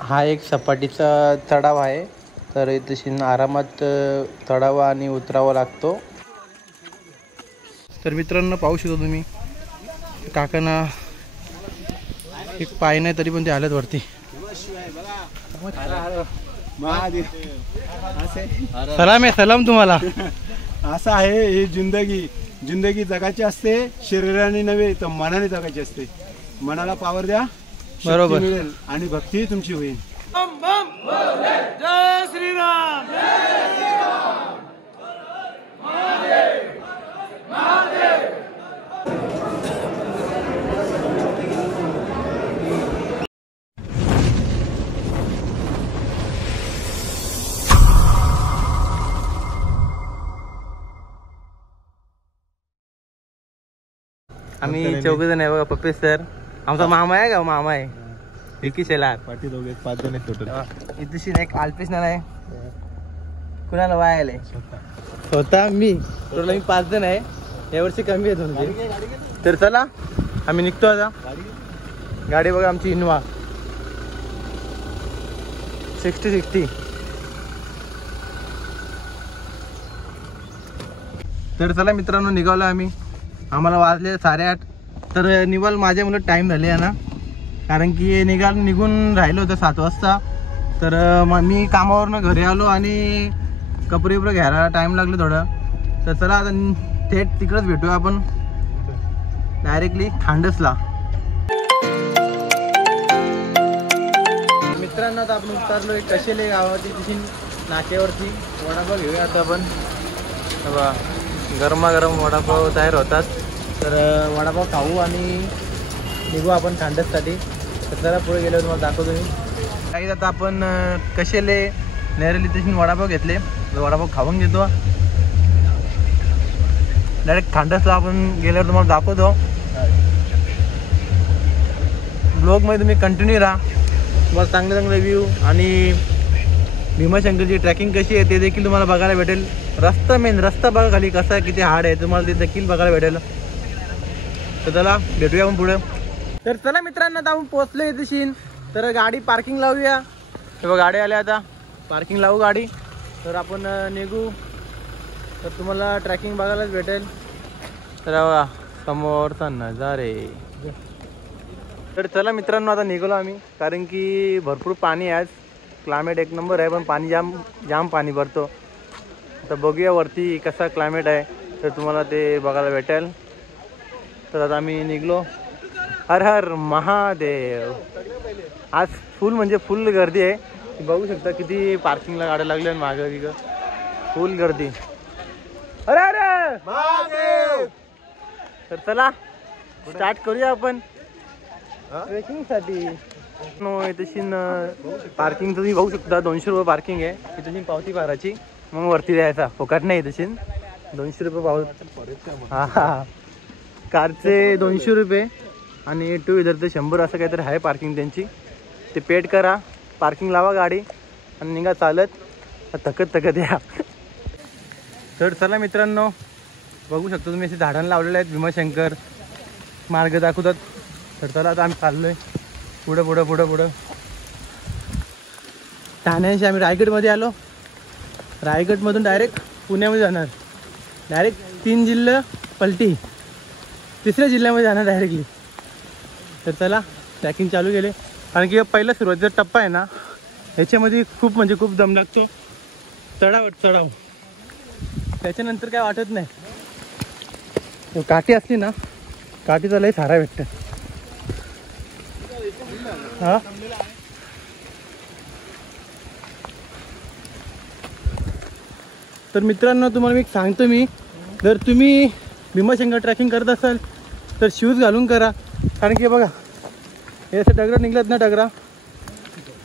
हा एक सपाटीचा चढाव आहे, तर इथे आरामात चढावा आणि उतरावा लागतो. तर मित्रांनो पाहू शकतो तुम्ही काकांना एक पाय नाही तरी पण ते आलेत वरती. सलाम आहे, सलाम तुम्हाला. असं आहे ही जिंदगी जगाची असते, शरीराने नव्हे तर मनाने जगायची असते. मनाला पावर द्या, बरोबर मिळेल आणि भक्ती तुमची होईल. जय श्रीराम. आम्ही चौघजण आहे बघा. पप्पे सर आमचा मामा आहे का, मामा आहे विकी शेलार. पाठी दोघे 5 जण आहेत टोटल. इथे एक अल्पेश नाना आहे. कुणाला वायाला स्वतः मी टोटल आम्ही 5 जण आहे. यावर्षी कमी येतो म्हणजे. तर चला आम्ही निघतो आता. गाडी बघा आमची इनोवा 60. तर चला मित्रांनो निघालो आम्ही. आम्हाला वाजले 8:30. तर निवाल माझ्या मुलं टाईम झाले आहे ना, कारण की निघून राहिलो होतं 7 वाजता. तर मी कामावरनं घरी आलो आणि कपडे वगैरे घ्यायला टाईम लागलं थोडं. तर चला आता थेट तिकडंच भेटूया आपण डायरेक्टली खांडसला. मित्रांनो आता आपण उतरलो एक कशेले गावाची तिथे नाक्यावरती. वडापाव घेऊया आता आपण. बघा गरमागरम वडापाव तयार होतात. तर वडापाव खाऊ आणि निघू आपण खांडससाठी. तर जरा पुढे गेल्यावर तुम्हाला दाखवतो मी. काही आता आपण कशेले नेरली तिथे वडापाव घेतले. वडापाव खाऊन घेतो. डायरेक्ट खांडसला आपण गेल्यावर तुम्हाला दाखवतो. ब्लॉगमध्ये तुम्ही कंटिन्यू राहा. तुम्हाला चांगले व्ह्यू आणि भीमाशंकरची ट्रॅकिंग कशी आहे ते देखील तुम्हाला बघायला भेटेल. रस्ता बघा खाली कसा आहे, किती हार्ड आहे, तुम्हाला ते देखील बघायला भेटेल. तर चला भेटूया आपण पुढे. तर चला मित्रांनो आता आपण पोहोचलो इथे. तर गाडी पार्किंग लावूया. तेव्हा गाडी आल्या आता पार्किंग लावू गाडी. तर आपण निघू. तर तुम्हाला ट्रॅकिंग बघायलाच भेटेल. तर बघा समोरचा नजारे. तर चला मित्रांनो आता निघालो आम्ही, कारण की भरपूर पाणी आहे आज. क्लायमेट एक नंबर आहे, पण पाणी जाम पाणी भरतो. तर बघूया वरती कसा क्लायमेट आहे, तर तुम्हाला ते बघायला भेटेल. तर आता आम्ही निघलो. हर हर महादेव. आज फुल म्हणजे फुल गर्दी आहे. बघू शकता किती पार्किंगला गाड्या लागल्या मागं बिगं फुल गर्दी. अरे अरे महादेव. तर चला स्टार्ट करूया आपण ट्रेकिंगसाठी. तशी पार्किंग तुम्ही बघू शकता. 200 रुपये पार्किंग आहे. इथून पावती भरायची मग वरती द्यायचा. फुकट नाही तशी. 200 रुपये पावती. हा कारचे 200 रुपये आणि 2 व्हीलरचे 100 असं काहीतरी आहे पार्किंग त्यांची. ते पेड करा, पार्किंग लावा गाडी आणि निघा चालत थकत या. तर चला मित्रांनो बघू शकतो तुम्ही असे झाडांना लावलेले आहेत. भीमाशंकर मार्ग दाखवतात. तर चला आता आम्ही चाललो आहे पुढं. ठाण्याशी आम्ही रायगडमध्ये आलो. रायगडमधून डायरेक्ट पुण्यामध्ये जाणार. डायरेक्ट 3 जिल्हे पलटी 3ऱ्या जिल्ह्यामध्ये जाणार डायरेक्टली. तर चला ट्रॅकिंग चालू केले, कारण की पहिला सुरुवातीचा टप्पा आहे ना, ह्याच्यामध्ये खूप म्हणजे खूप दम लागतो. चढाव त्याच्यानंतर काय वाटत नाही. काठी असली ना, काठीचा लय सारा भेटतं. हा तर मित्रांनो तुम्हाला मी सांगतो, जर तुम्ही भीमाशंकर ट्रॅकिंग करत असाल तर शूज घालून करा. कारण की बघा हे असं डगरा निघलात ना, डगरा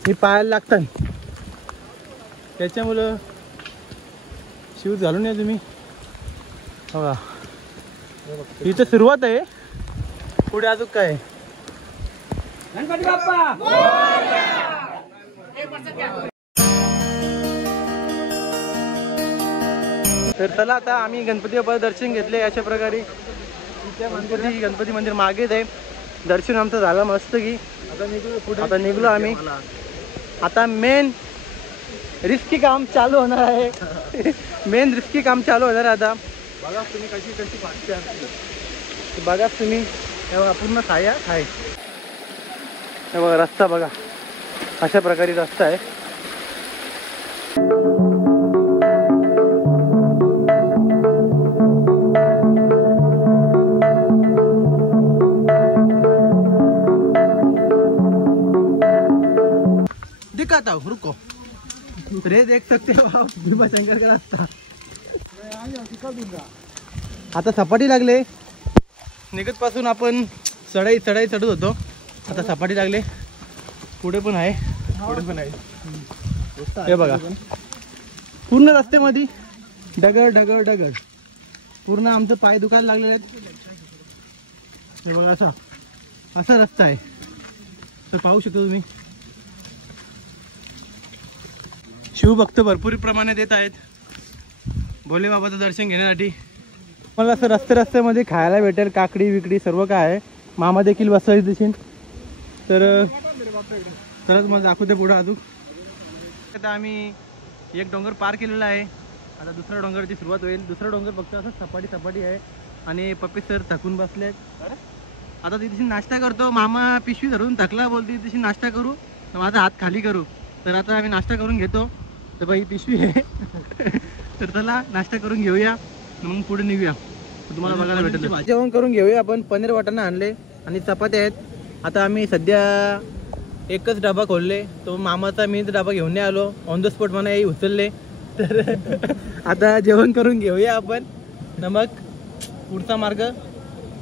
हे पायाला लागतात. त्याच्यामुळं शूज घालून या तुम्ही. बघा इथं सुरुवात आहे, पुढे अजून काय. गणपती बाप्पा. तर चला आता आम्ही गणपती बाप्पा दर्शन घेतले अशा प्रकारे. गणपती मंदिर मागेच आहे. दर्शन आमचं झालं मस्त की. आता निघलो आम्ही. आता मेन रिस्की काम चालू होणार आहे. मेन रिस्की काम चालू होणार आहे आता. बघा तुम्ही कशी कशी भागते आमची. बघा तुम्ही हे बघा पूर्ण साया आहे. हे बघा रस्ता बघा अशा प्रकारे रस्ता आहे. दिखाता हूँ रुको. तर हे देख सकते हो आप भीमाशंकर का रास्ता. आता सपाटी लागले. निघत पासून आपण चढाई चढत होतो. आता सपाटी लागले. पुढे पण आहे. हे बघा पूर्ण रस्त्यामध्ये दगड पूर्ण आमचं पाय दुखायला लागलेले आहेत. हे बघा असा रस्ता आहे. तर पाहू शकतो तुम्ही शिवभक्त भरपूर प्रमाणात येत आहेत भोले बाबाचं दर्शन घेण्यासाठी. मला असं रस्त्यामध्ये खायला भेटेल. काकडी विकडी सर्व काय आहे. मामा देखील बसला दिसेल. तर तरच मला दाखवते पुढं अजून. आता आम्ही एक डोंगर पार केलेला आहे. आता दुसऱ्या डोंगरची सुरुवात होईल. दुसरा डोंगर फक्त असं सपाटी आहे. आणि पप्पी सर थकून बसले आहेत. आता तिथे नाश्ता करतो. मामा पिशवी धरून थकला बोलते तिथे नाश्ता करू तर माझा हात खाली करू. तर आता आम्ही नाश्ता करून घेतो. तर बाई पिशवी आहे. तर चला नाश्ता करून घेऊया मग पुढे निघूया. तुम्हाला बघायला भेटेल. जेवण करून घेऊया आपण. पनीर वाटाणा आणले आणि चपात्या आहेत. आता आम्ही सध्या एकच डबा खोलले. तो मामाचा मीच डबा घेऊन नाही आलो. ऑन द स्पॉट मला उचलले. तर आता जेवण करून घेऊया आपण. मग पुढचा मार्ग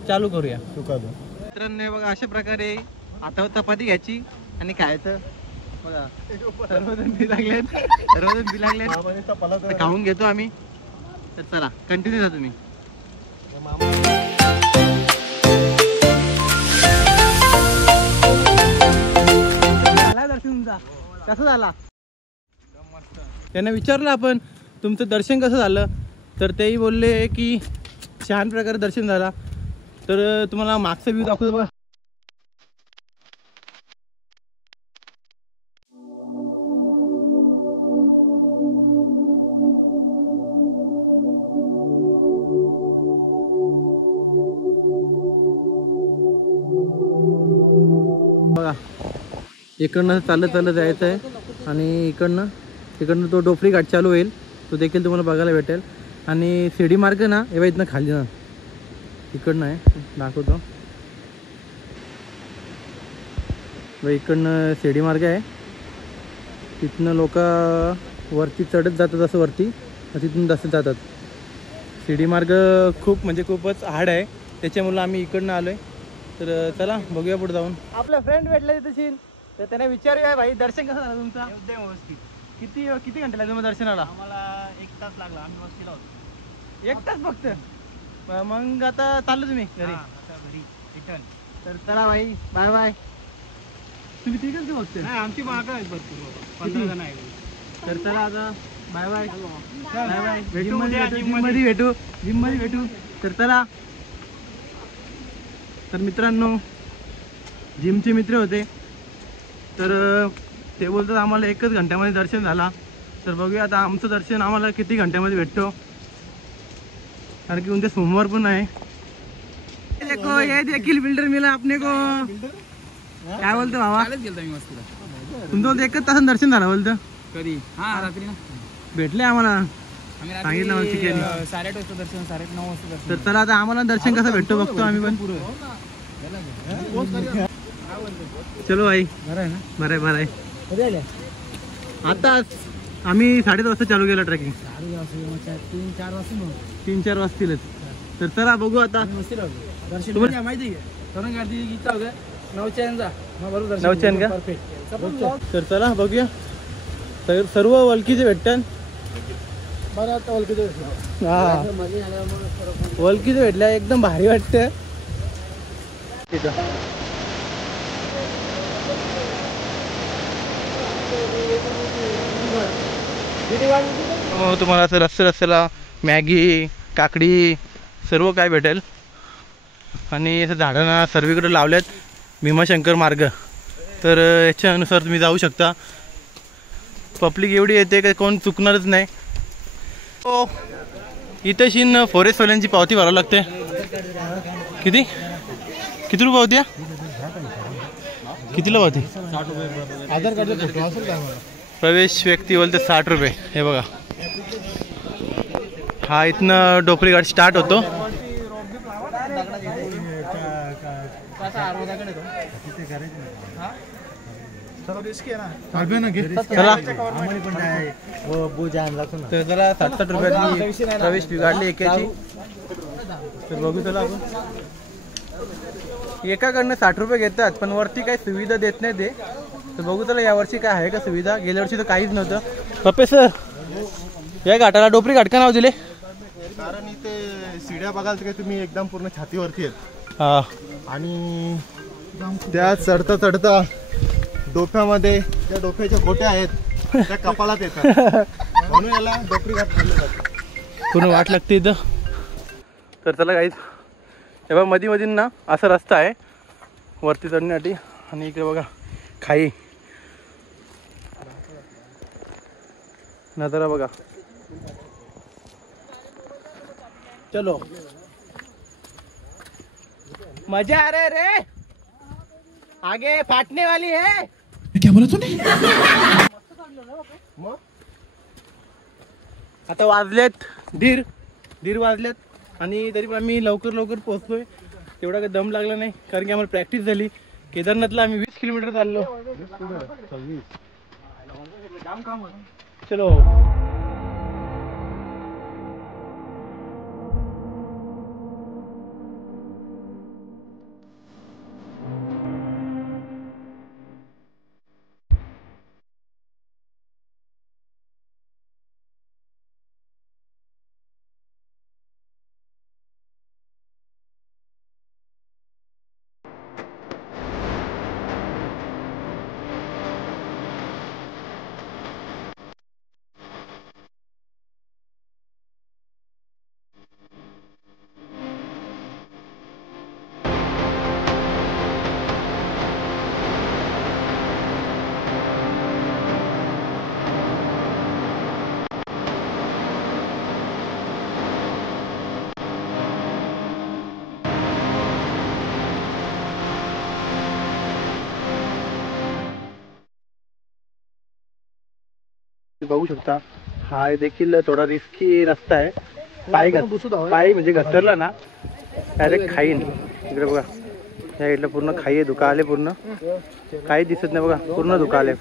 चालू करूया. मित्रांनो बघा अशा प्रकारे आता चपाती घ्यायची आणि खायचं. बघा सर्वजण बी लागले. खाऊन घेतो आम्ही. तर चला कंटिन्यू जा तुम्ही. दर्शन कसं झाला त्यांना विचारलं आपण तुमचं दर्शन कसं झालं. तर तेही बोलले की छान प्रकारे दर्शन झाला. तर तुम्हाला मागचा व्ह्यू दाखवतो बघा. बघा इकडनं चालत जायचं आहे. आणि इकडनं तो डोफरी घाट चालू होईल. तो देखील तुम्हाला बघायला भेटेल. आणि शिडी मार्ग ना एव्हा इथनं खाली ना इकडनं आहे दाखवतो. इकडनं शिडी मार्ग आहे. तिथनं लोक वरती चढत जातात असं वरती. तिथून तसं जातात. शिडी मार्ग खूप म्हणजे खूपच हार्ड आहे. त्याच्यामुळं आम्ही इकडनं आलो आहे. तर चला बघूया पुढे जाऊन. आपला फ्रेंड भेटला तिथे. तर त्याने विचारूया भाई दर्शन कसं झालं तुमचा. एकदम व्यवस्थित. किती घंटे लागले मग दर्शनाला. आम्हाला 1 तास लागला. आम्ही वस्तीला होतो. 1 तास फक्त. मग आता चाललो तुम्ही घरी. आता घरी रिटर्न. तर चला भाई बाय बाय. तुम्ही तिकडच बघते. नाही आमची मागं आहेत भरपूर. 15 जण आहे. तर चला आता बाय बाय. Bye bye. भेटू जिम उद्या, मध्ये भेटू. तर चला. तर मित्रांनो जिमचे मित्र होते. तर ते बोलतात आम्हाला 1च घंट्यामध्ये दर्शन झाला. तर बघूया आता आमचं दर्शन आम्हाला किती घंट्यामध्ये भेटतो. कारण की उद्या सोमवार पण आहे. देखो ये देखील बिल्डर मिला अपने को. काय बोलतो भावा. गेलतो मी वस्तीला. तुमचं 1च तासात दर्शन झालं बोलतं. कधी. हा रात्री ना भेटले आम्हाला. आम्ही सांगितलं मला चिकन. 8:30 वाजता दर्शन. 9:30 वाजता दर्शन. तर चला आता आम्हाला दर्शन कसं भेटतो बघतो आम्ही पण. चलो भाई. बरं आहे. आता आम्ही 7:30 वाजता चालू केलं ट्रेकिंग. 3-4 वाजतीलच. तर चला बघू आता. दर्शन माहिती आहे तरुण गाडी गीता होतं 9 का. तर चला बघूया. तर सर्व वलकीचे भेटतात. हा वलकीचे भेटल्या एकदम भारी वाटतं. तुम्हाला असं रस्त्याला मॅगी काकडी सर्व काय भेटेल. आणि असं झाडांना सर्वीकडे लावल्यात भीमाशंकर मार्ग. तर याच्यानुसार तुम्ही जाऊ शकता. पब्लिक एवढी येते की कोण चुकणारच नाही. हो इथे शिन फॉरेस्टवाल्यांची पावती भरावी लागते. किती किती रुपये पावती आहे? कितीला पावती? आधार कार्ड फोटो असेल का? प्रवेश व्यक्ती बोलते 60 रुपये. हे बघा हा इथनं डोकरी घाट स्टार्ट होतो. चला तर जरा 60 रुपयाची प्रवेश फी काढली एकाची. तर बघू चला आपण. एकाकडनं 60 रुपये घेतात पण वरती काही सुविधा देत नाही ते. तर बघू चला यावर्षी काय आहे का सुविधा. गेल्या वर्षी तर काहीच नव्हतं. पप्पे सर या घाटाला डोपरी घाट का नाव दिले? कारण इथे शिड्या बघाल तर तुम्ही एकदम पूर्ण छातीवरती आहेत. हा आणि त्या चढता चढता डोक्यामध्ये त्या डोक्याच्या गोट्या आहेत त्या कपाळात येतात. म्हणून याला डोकरी घाट म्हणलं जातं. पूर्ण वाट लागते इथं. तर चला काहीच हे बघा मधी मधून ना असा रस्ता आहे वरती चढण्यासाठी. आणि इकडे बघा खाई नजारा बघा. चलो मजा आ रहा रे. आगे फाटने वाली है. क्या बोला तूने? आता वाजलेत दीड वाजलेत आणि तरी पण आम्ही लवकर पोहोचतोय. तेवढा काही दम लागला नाही कारण की आम्हाला प्रॅक्टिस झाली. केदारनाथला आम्ही 20 किलोमीटर चाललो. चलो बघू शकता हा देखील थोडा रिस्की रस्ता आहे. पायी म्हणजे घसरला ना डायरेक्ट खाईन. इकडे बघा या इकडलं पूर्ण खाई आहे. धुका आले पूर्ण काही दिसत नाही बघा. पूर्ण धुका आले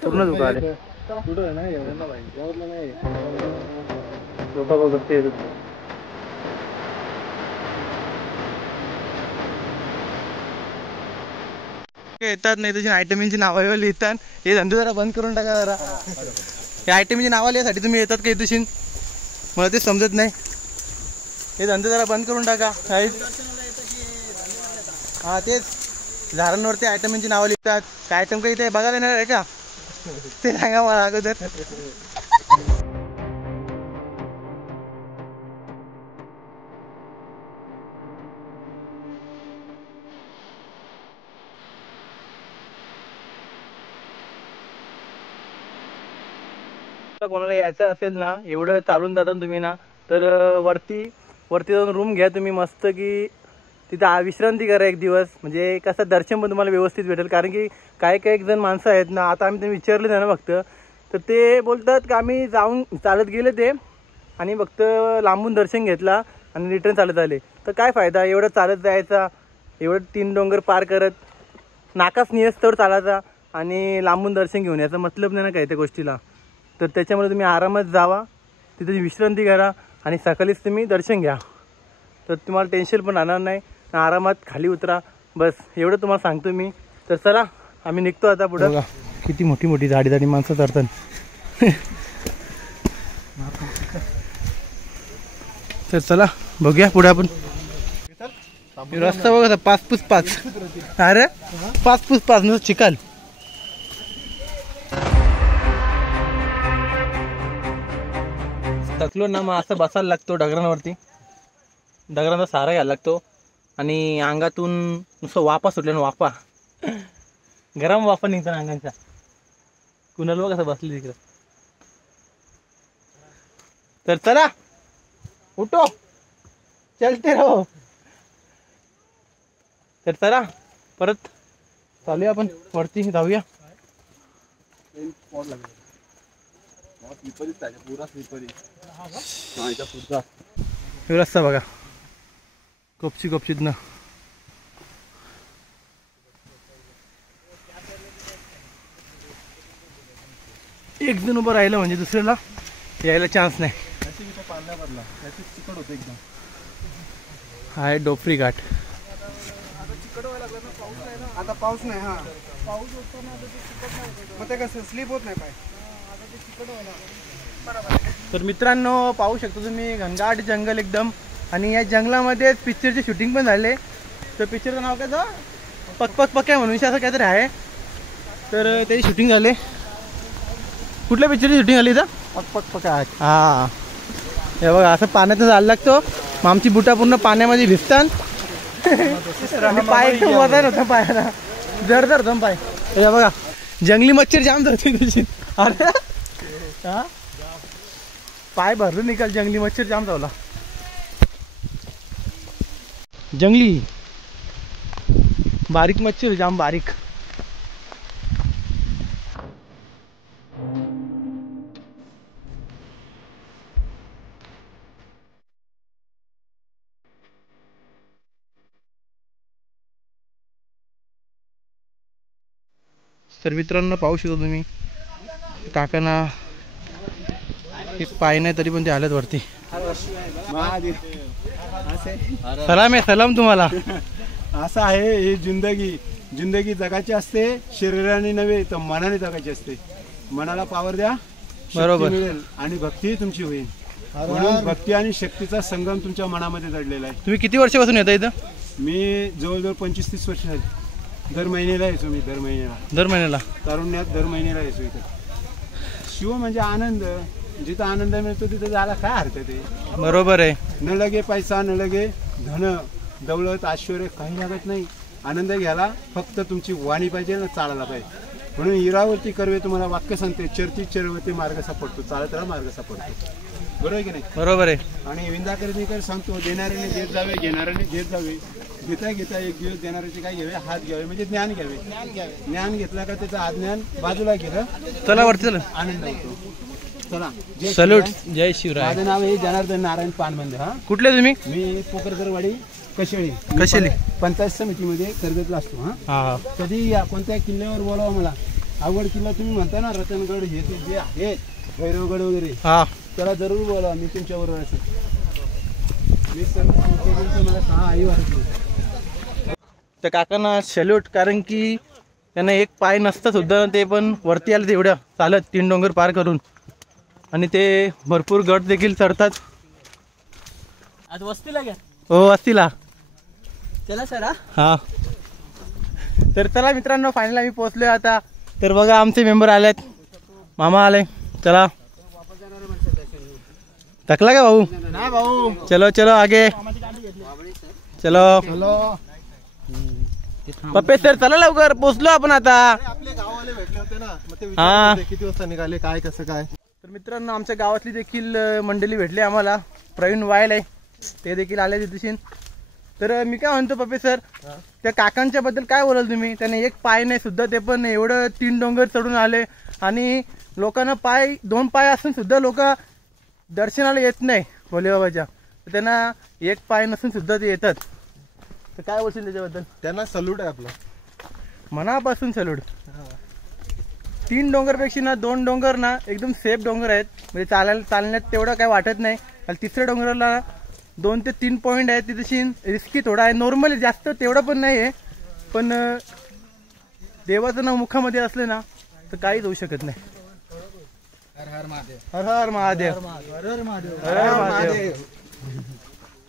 येतात नाही तशी आयटमींची नावं लिहितात. हे धंदे जरा बंद करून टाका जरा. या आयटमची नावं लिहायसाठी तुम्ही येतात का इथून? मला ते समजत नाही. हे धंदे जरा बंद करून टाका. हा तेच झाडांवरती आयटमची नावं लिहितात. काय आयटम काही इथे बघायला येणार आहे का ते सांगा मला अगोदर. कोणाला यायचं असेल ना एवढं चालून जाता तुम्ही ना तर वरती जाऊन रूम घ्या तुम्ही मस्त की तिथं विश्रांती करा एक दिवस. म्हणजे कसं दर्शन पण तुम्हाला व्यवस्थित भेटेल. कारण की काही जण माणसं आहेत ना आता आम्ही त्यांनी विचारले नाही ना फक्त तर ते बोलतात की आम्ही जाऊन चालत गेले ते आणि फक्त लांबून दर्शन घेतला आणि रिटर्न चालत आले. तर काय फायदा एवढं चालत जायचा. एवढं 3 डोंगर पार करत नाकाच नियस्तवर चालायचा आणि लांबून दर्शन घेऊन याचा मतलब नाही ना काय त्या गोष्टीला. तर त्याच्यामुळे तुम्ही आरामात जावा तिथे विश्रांती करा आणि सकाळीच तुम्ही दर्शन घ्या. तर तुम्हाला टेन्शन पण राहणार नाही. आरामात खाली उतरा बस एवढं तुम्हाला सांगतो मी. तर चला आम्ही निघतो आता पुढं. किती मोठी झाडी माणसं चढतात. तर चला बघूया पुढे आपण. रस्ता बघा 5+5. अरे 5+5 नुसतं चिखल. थकलो ना मग असं बसायला लागतो डगरांवरती. डगरांचा सहारा घ्यायला लागतो आणि अंगातून नुसतं वाफा सुटल्या ना वाफा. गरम वाफा निघतात अंगांचा. कुणाला बघ कसं बसले तिकडं. तर चला उठो चलते रहो. तर चला परत चालूया आपण वरती जाऊया. रस्ता बघा कपचित ना. एक जण उभं राहिलं म्हणजे दुसऱ्याला यायला चान्स नाही. हा आहे डोपरी घाट. आता पाऊस नाही. हा पाऊस होतो ना मग ते कसं स्लिप होत नाही पाय. तर मित्रांनो पाहू शकतो तुम्ही घनदाट जंगल एकदम. आणि या जंगलामध्ये पिक्चरचे शूटिंग पण झाले. तर पिक्चरचं नाव काय तर पक पक पक्या म्हणून असं काहीतरी आहे. तर त्याची शूटिंग झाले. कुठल्या पिक्चरची शूटिंग झाली इथं? पक पक पका. हा हे बघा असं पाण्यातून जायला लागतो. मग आमची बुटा पूर्ण पाण्यामध्ये भिजतात. पाय एकदम वजन होतं पायाला. जर होतं पाय. हे बघा जंगली मच्छर जाम धरते त्याची. अरे हा पाय भरलं निकाल. जंगली मच्छर जाम धावला. जंगली बारीक मच्छर जाम बारीक. तर मित्रांनो पाहू शकतो तुम्ही काकांना एक पाय नाही तरी पण ते आलेत वरती. सलाम आहे सलाम तुम्हाला. असं आहे ही जिंदगी जगाची असते. शरीराने नव्हे तर मनाने जगायची असते. मनाला पावर द्या बरोबर मिळेल आणि भक्ती तुमची होईल. म्हणून भक्ती आणि शक्तीचा संगम तुमच्या मनामध्ये दडलेला आहे. तुम्ही किती वर्षापासून येता इथं? मी जवळजवळ 25-30 वर्ष झाली. दर महिन्याला यायचो मी. दर महिन्याला तारुण्यात दर महिन्याला यायचो इथं. शिव म्हणजे आनंद. जिथं आनंद मिळतो तिथं जायला काय हरकत आहे. बरोबर आहे. न लगे पैसा न लगे धन दौलत ऐश्वर्य काही लागत नाही. आनंद घ्यायला फक्त तुमची वाणी पाहिजे ना चालायला पाहिजे. म्हणून हिरावरती कर्वे तुम्हाला वाक्य सांगते. चरती चरवरती मार्ग सापडतो. चालत राहा मार्ग सापडतो. बरोबर आहे की नाही? बरोबर आहे. आणि विंदाकरकर सांगतो देणाऱ्याने देत जावे घेणाऱ्याने घेत जावे. घेता एक दिवस देणाऱ्याचे काय घ्यावे हात घ्यावे म्हणजे ज्ञान घ्यावे. ज्ञान घेतला का त्याचं अज्ञान बाजूला गेलं. चला वरती चला. आनंद होतो. चला सल्यूट. जय शिवराय. माझं नाव आहे जनार्दन नारायण पानबंदे. हा कुठले तुम्ही? मी पोकरदरवाडी कशेळी पंचायत समितीमध्ये कर्जतला असतो. हा कधी या कोणत्या किल्ल्यावर बोलावा मला. आवड किल्ला तुम्ही म्हणता ना रतनगड हे जे आहेत भैरवगड वगैरे हा त्याला जरूर बोलावा. मी तुमच्याबरोबर असेल. मी मला सहा आई वाटली. त्या काकांना सॅल्यूट. कारण की त्यांना एक पाय नसतं सुद्धा ते पण वरती आले तेवढ्या चालत 3 डोंगर पार करून. आणि ते भरपूर गट देखील चढतात. आज वस्तीला घ्या. हो असतीला. चला सर. हा तर चला मित्रांनो फायनल आम्ही पोहोचलोय आता. तर बघा आमचे मेंबर आलेत. मामा आले. चला थकला का भाऊ? नाही भाऊ. चलो चलो आगे चलो. पप्पे सर चला लवकर पोहोचलो आपण आता. आपले गाववाले भेटले होते ना मग ते हा. विचारले किती वाजता निघाले काय कसं काय. तर मित्रांनो आमच्या गावातली देखील मंडळी भेटली आम्हाला. प्रवीण वायल आहे ते देखील आले तिथून. तर मी काय म्हणतो पप्पे सर त्या काकांच्या बद्दल काय बोलाल तुम्ही? त्याने एक पाय नाही सुद्धा ते पण एवढं 3 डोंगर चढून आले. आणि लोकांना 2 पाय असून सुद्धा लोक दर्शनाला येत नाही भोलेबाबाच्या. त्यांना एक पाय नसून सुद्धा ते येतात. तर काय बोलशील त्याच्याबद्दल? त्यांना सल्यूट आहे आपला मनापासून सल्यूट. 3 डोंगरपेक्षा ना 2 डोंगर ना एकदम सेफ डोंगर आहेत. म्हणजे चालण्यात तेवढं काय वाटत नाही. आणि 3ऱ्या डोंगराला 2 ते 3 पॉईंट आहेत. तिथेशी रिस्की थोडा आहे. नॉर्मली जास्त तेवढं पण नाही आहे. पण देवाचं नाव मुखामध्ये असलं ना तर काहीच होऊ शकत नाही. हर हर महादेव. हर हर महादेव. हर हर महादेव. हर हर महादेव.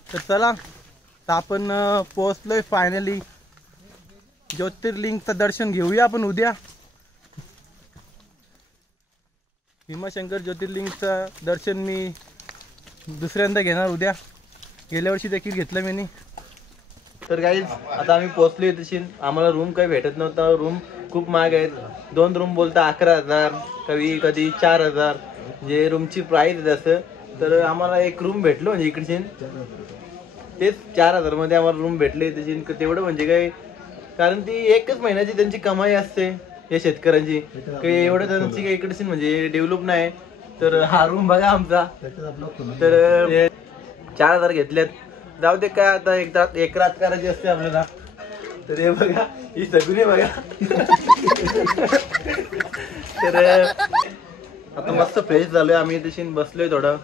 तर चला तर आपण पोहोचलोय फायनली. ज्योतिर्लिंगचं दर्शन घेऊया आपण उद्या. भीमाशंकर ज्योतिर्लिंगचं दर्शन मी दुसऱ्यांदा घेणार उद्या. गेल्या वर्षी देखील घेतलं मी. तर गाईज आता आम्ही पोहोचलोय तशी. आम्हाला रूम काही भेटत नव्हता. रूम खूप महाग आहेत. 2 रूम बोलता 11,000 कधी 4,000 जे रूमची प्राईस आहे. जसं तर आम्हाला एक रूम भेटलो म्हणजे इकडचे तेच 4,000 मध्ये आम्हाला रूम भेटले. त्याची तेवढं म्हणजे काय, कारण ती एकच महिन्याची त्यांची कमाई असते या शेतकऱ्यांची, काही एवढं त्यांची काही इकडची म्हणजे डेव्हलप नाही. तर हा रूम बघा आमचा, तर 4,000 घेतल्यात. जाऊ दे काय आता एक रात करायची असते आपल्याला. तर हे बघा ही सगळी बघा. तर आता मस्त फ्रेश झालोय आम्ही, तशी बसलोय थोडं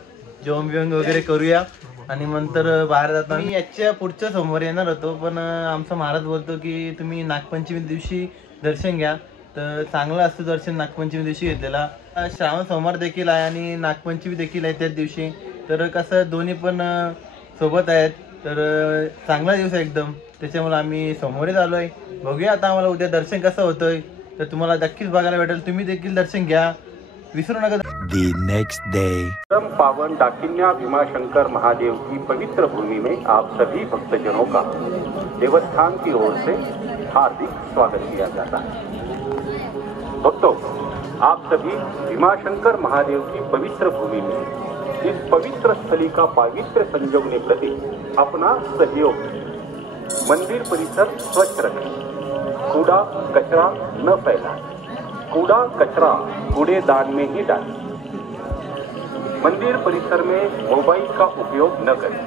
जेवण बिवण वगैरे करूया आणि नंतर बाहेर जातो. मी याच्या पुढच्या सोमवारी येणार होतो, पण आमचा महाराज बोलतो की तुम्ही नागपंचमी दिवशी दर्शन घ्या, तर चांगलं असतं दर्शन नागपंचमी दिवशी घेतलेला. श्रावण सोमवार देखील आहे आणि नागपंचमी देखील आहे त्याच दिवशी, तर कसं दोन्ही पण सोबत आहेत, तर चांगला दिवस आहे एकदम. त्याच्यामुळे आम्ही सोमवारीच आलोय. बघूया आता आम्हाला उद्या दर्शन कसं होतंय, तर तुम्हाला नक्कीच बघायला भेटेल. तुम्ही देखील दर्शन घ्या, विसरू नका. The next day. परम पावन डाकिन्या भीमाशंकर महादेव की पवित्र भूमि में आप सभी भक्तजनों का देवस्थान की ओर से हार्दिक स्वागत किया जाता है। भक्तों, आप सभी भीमाशंकर महादेव की पवित्र भूमि में इस पवित्र स्थली का पावित्र संजोगने प्रति अपना सहयोग, मंदिर परिसर स्वच्छ रखें, कूड़ा कचरा न फैलाएं, कूड़ा कचरा कूड़ेदान में ही डालें, मंदिर परिसर में मोबाइल का उपयोग न करें,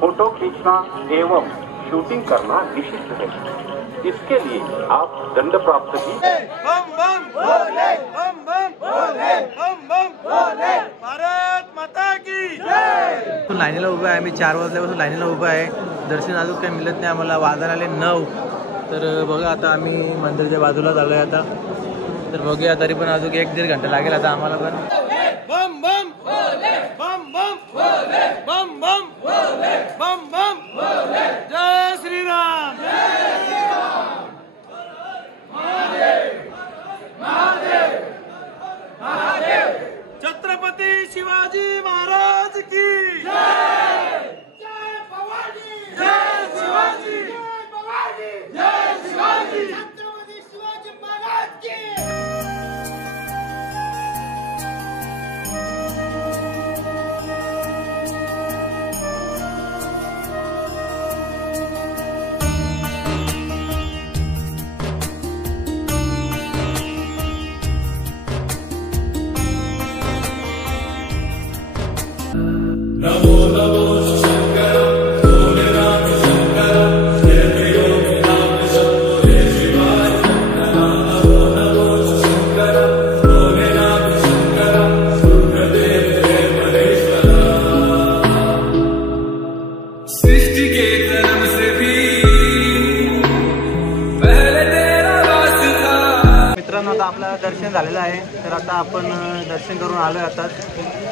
फोटो खींचना एवं शूटिंग करना निषिद्ध है। इसके लिए आप दंड प्राप्त भी। बम बम भोले, बम बम भोले, बम बम भोले, भारत माता की जय. लाईनीला उभा आहे आम्ही, 4 वाजल्यापासून लाईनीला उभा आहे. दर्शन अजून काही मिळत नाही आम्हाला, वाजायला आले 9. तर बघा आता आम्ही मंदिरच्या बाजूला चाललोय आता, तर बघूया तरी पण अजून 1-1.5 घंटा लागेल आता आम्हाला पण. बम बम भोले, बम बम भोले, बम बम भोले, बम बम भोले, जय श्रीराम. छत्रपती शिवाजी महाराज की जय. जय भवानी, जय शिवाजी, जय भवानी, जय शिवाजी, छत्रपती शिवाजी महाराज की. मित्रांनो आता आपलं दर्शन झालेलं आहे, तर आता आपण दर्शन करून आलोय आता.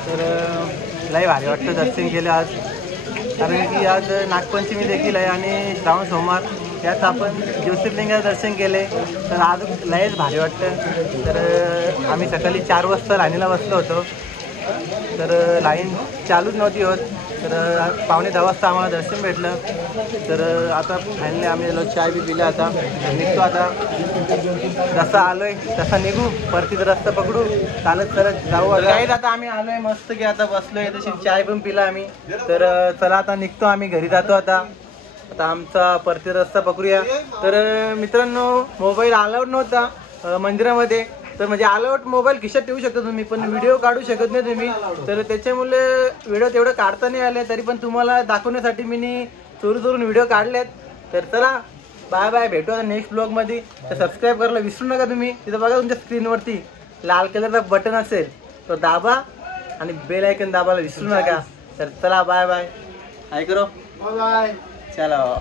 तर लय भारी वाटतं दर्शन केलं आज, कारण की आज नागपंचमी देखील आहे आणि श्रावण सोमवार यात आपण ज्योतिर्लिंगाचं दर्शन केले, तर आज लयच भारी वाटतं. तर आम्ही सकाळी 4 वाजता लाईनीला बसलो होतो, तर लाईन चालूच नव्हती होत. तर 9:45 वाजता आम्हाला दर्शन भेटलं. तर आता फायनली आम्ही चाय बी पिला, आता निघतो. आता जसा आलोय तसा निघू, परतीचा रस्ता पकडू, चालत जाऊ. आता आम्ही आलोय मस्त की आता बसलोय, तशी चाय पण पिला आम्ही. तर चला आता निघतो, आम्ही घरी जातो. आता आमचा परतीचा रस्ता पकडूया. तर मित्रांनो, मोबाईल अलाउड नव्हता मंदिरामध्ये, तर म्हणजे अलाउड मोबाईल खिशात ठेवू शकता तुम्ही, पण व्हिडिओ काढू शकत नाही तुम्ही. तर त्याच्यामुळे व्हिडिओ तेवढं काढता नाही आले, तरी पण तुम्हाला दाखवण्यासाठी मी चोरून व्हिडिओ काढलेत. तर चला बाय बाय, भेटू आता नेक्स्ट ब्लॉगमध्ये. तर सबस्क्राईब करायला विसरू नका तुम्ही. तिथं बघा तुमच्या स्क्रीनवरती लाल कलरचा बटन असेल, तो दाबा आणि बेल आयकन दाबायला विसरू नका. तर चला बाय बाय, काय करो, बाय. चला.